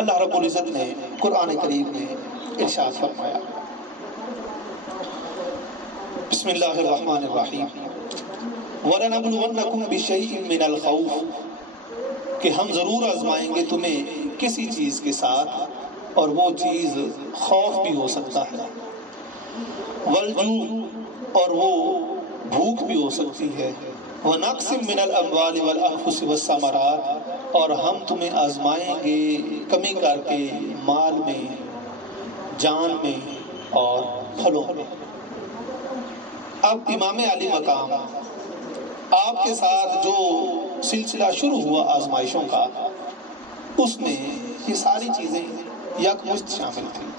اللہ رب العزت نے قرآن کریم میں ارشاد فرمایا، بسم اللہ الرحمن الرحیم، وَلَنَبْلُوَنَّكُمْ بِشَيْءٍ مِّنَ الْخَوْفِ، کہ ہم ضرور آزمائیں گے تمہیں کسی چیز کے ساتھ، اور وہ چیز خوف بھی ہو سکتا ہے، وَالْجُوعِ، اور وہ بھوک بھی ہو سکتی ہے، وَنَقْصٍ مِّنَ الْأَمْوَالِ وَالْأَنفُسِ وَالثَّمَرَاتِ، اور ہم تمہیں آزمائیں گے کمی کر کے مال میں، جان میں اور پھلوں میں۔ اب امام علی مقام آپ کے ساتھ جو سلسلہ شروع ہوا آزمائشوں کا، اس میں یہ ساری چیزیں یکمشت شامل تھیں۔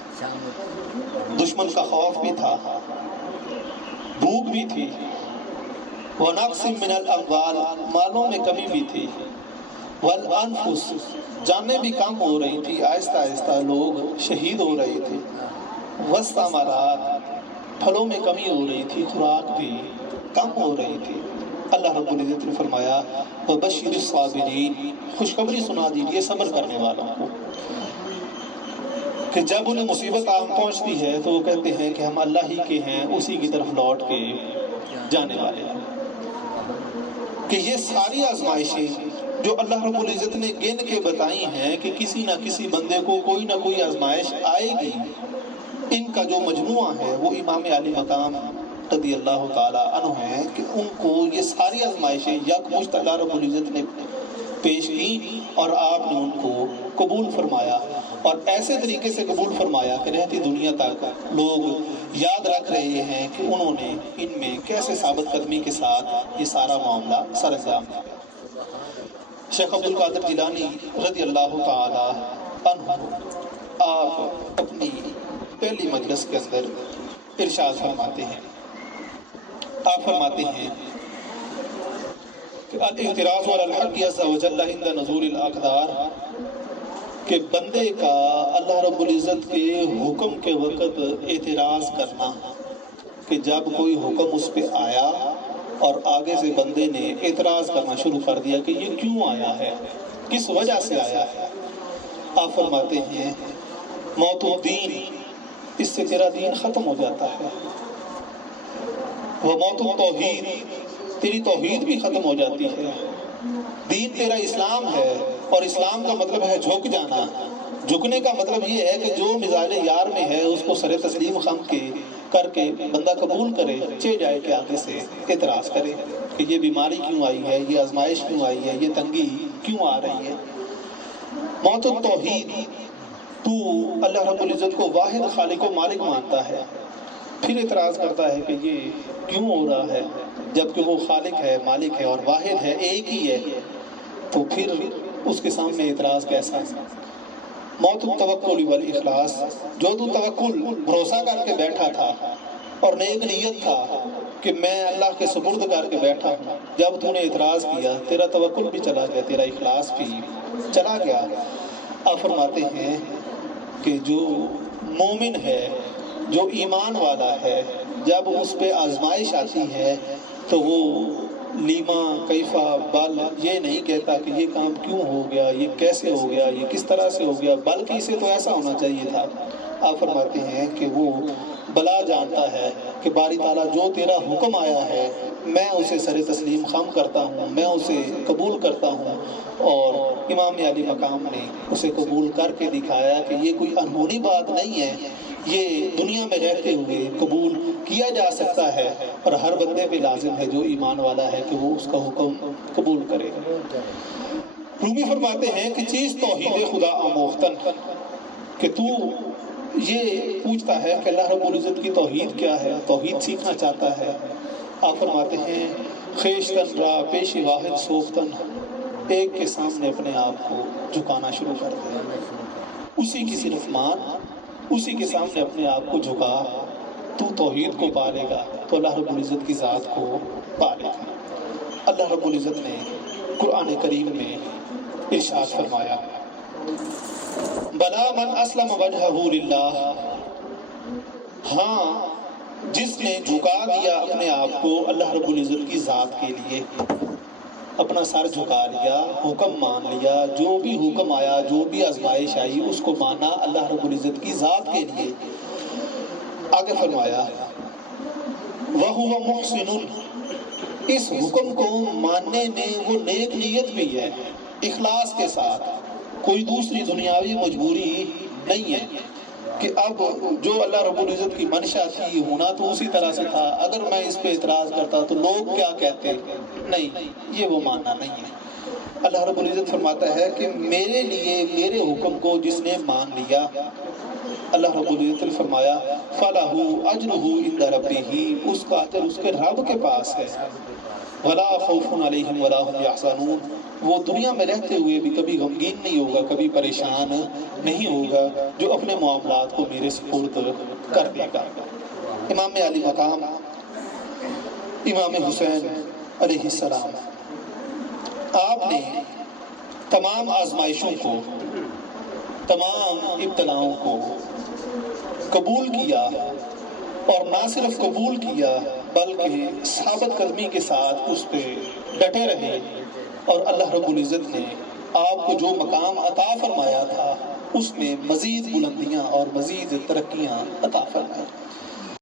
دشمن کا خوف بھی تھا، بھوک بھی تھی، وَنَقْصٍ مِّنَ الْأَمْوَالِ، مالوں میں کمی بھی تھی، وَالْأَنفُسِ، جانیں بھی کم ہو رہی تھی، آہستہ آہستہ لوگ شہید ہو رہے تھے، وَالثَّمَرَاتِ، پھلوں میں کمی ہو رہی تھی، خوراک بھی کم ہو رہی تھی۔ اللہ رب العزت نے فرمایا وَبَشِّرِ الصَّابِرِينَ، خوشخبری سنا دیجیے صبر کرنے والوں کو، کہ جب انہیں مصیبت پہنچتی ہے تو وہ کہتے ہیں کہ ہم اللہ ہی کے ہیں، اسی کی طرف لوٹ کے جانے والے ہیں۔ کہ یہ ساری آزمائشیں جو اللہ رب العزت نے گن کے بتائی ہیں کہ کسی نہ کسی بندے کو کوئی نہ کوئی آزمائش آئے گی، ان کا جو مجموعہ ہے وہ امام علی مقام رضی اللہ تعالیٰ عنہ ہیں، کہ ان کو یہ ساری آزمائشیں یکمشت اللہ رب العزت نے پیش کی، اور آپ نے ان کو قبول فرمایا، اور ایسے طریقے سے قبول فرمایا کہ رہتی دنیا تک لوگ یاد رکھ رہے ہیں کہ انہوں نے ان میں کیسے ثابت قدمی کے ساتھ یہ سارا معاملہ سر انجام دیا۔ شیخ عبد القادر جیلانی رضی اللہ تعالی عنہ آپ اپنی پہلی مجلس کے اندر ارشاد فرماتے ہیں، آپ فرماتے ہیں کہ الاعتراض علی الحق عز وجل عند نزول الاقدار، کہ بندے کا اللہ رب العزت کے حکم کے وقت اعتراض کرنا، کہ جب کوئی حکم اس پہ آیا اور آگے سے بندے نے اعتراض کرنا شروع کر دیا کہ یہ کیوں آیا ہے، کس وجہ سے آیا ہے، آپ فرماتے ہیں موت الدین، اس سے تیرا دین ختم ہو جاتا ہے، وہ موت التوحید، تیری توحید بھی ختم ہو جاتی ہے، دین تیرا اسلام ہے، اور اسلام کا مطلب ہے جھک جانا، جھکنے کا مطلب یہ ہے کہ جو مزاج یار میں ہے اس کو سر تسلیم خم کے کر کے بندہ قبول کرے، چے جائے کہ آگے سے اعتراض کرے کہ یہ بیماری کیوں آئی ہے، یہ آزمائش کیوں آئی ہے، یہ تنگی کیوں آ رہی ہے۔ موت التوحید، تو اللہ رب العزت کو واحد خالق و مالک مانتا ہے، پھر اعتراض کرتا ہے کہ یہ کیوں ہو رہا ہے، جبکہ وہ خالق ہے، مالک ہے اور واحد ہے، ایک ہی ہے، تو پھر اس کے سامنے اعتراض کیسا ہے۔ موت التوکل والاخلاص، جو تو توکل بھروسہ کر کے بیٹھا تھا اور نیک نیت تھا کہ میں اللہ کے سپرد کر کے بیٹھا ہوں، جب تو نے اعتراض کیا تیرا توکل بھی چلا گیا، تیرا اخلاص بھی چلا گیا۔ آپ فرماتے ہیں کہ جو مومن ہے، جو ایمان والا ہے، جب اس پہ آزمائش آتی ہے تو وہ لیما کیفا بل یہ نہیں کہتا کہ یہ کام کیوں ہو گیا، یہ کیسے ہو گیا، یہ کس طرح سے ہو گیا، بلکہ اسے تو ایسا ہونا چاہیے تھا۔ آپ فرماتے ہیں کہ وہ بلا جانتا ہے کہ باری تعالیٰ جو تیرا حکم آیا ہے میں اسے سر تسلیم خم کرتا ہوں، میں اسے قبول کرتا ہوں، اور امام علی مقام نے اسے قبول کر کے دکھایا کہ یہ کوئی انہونی بات نہیں ہے، یہ دنیا میں رہتے ہوئے قبول کیا جا سکتا ہے، اور ہر بندے پہ لازم ہے جو ایمان والا ہے کہ وہ اس کا حکم قبول کرے۔ رومی فرماتے ہیں کہ چیز توحید خدا آموختن، کہ تو یہ پوچھتا ہے کہ اللہ رب العزت کی توحید کیا ہے، توحید سیکھنا چاہتا ہے۔ آپ فرماتے ہیں خیشتن را پیش واحد سوختن، ایک کے سامنے اپنے آپ کو جھکانا شروع کر دیا، اسی کی صرف مان، اسی کے سامنے اپنے آپ کو جھکا، تو توحید کو پالے گا تو اللہ رب العزت کی ذات کو پالے گا۔ اللہ رب العزت نے قرآن کریم میں ارشاد فرمایا بلا من اسلم وجہہ للہ، ہاں جس نے جھکا دیا اپنے آپ کو اللہ رب العزت کی ذات کے لیے، اپنا سر جھکا لیا، حکم مان لیا، جو بھی حکم آیا، جو بھی آزمائش آئی اس کو مانا اللہ رب العزت کی ذات کے لیے۔ آگے فرمایا وَهُوَ مُحْسِنٌ، اس حکم کو ماننے میں وہ نیک نیت بھی ہے، اخلاص کے ساتھ، کوئی دوسری دنیاوی مجبوری نہیں ہے کہ اب جو اللہ رب العزت کی منشا تھی ہونا تو اسی طرح سے تھا، اگر میں اس پہ اعتراض کرتا تو لوگ کیا کہتے، نہیں، یہ وہ ماننا نہیں ہے۔ اللہ رب العزت فرماتا ہے کہ میرے لیے میرے حکم کو جس نے مان لیا، اللہ رب العزت نے فرمایا فَلَهُ أَجْرُهُ عِنْدَ رَبِّهِ، اس کا اجر اس کے رب کے پاس ہے۔ وَلَا خَوْفٌ عَلَيْهِمْ وَلَا هُمْ يَحْزَنُونَ، وہ دنیا میں رہتے ہوئے بھی کبھی غمگین نہیں ہوگا، کبھی پریشان نہیں ہوگا، جو اپنے معاملات کو میرے سپرد کر دے گا۔ امام علی مقام امام حسین علیہ السلام، آپ نے تمام آزمائشوں کو، تمام ابتلاؤں کو قبول کیا، اور نہ صرف قبول کیا بلکہ ثابت قدمی کے ساتھ اس پہ ڈٹے رہے، اور اللہ رب العزت نے آپ کو جو مقام عطا فرمایا تھا اس میں مزید بلندیاں اور مزید ترقیاں عطا فرمائی۔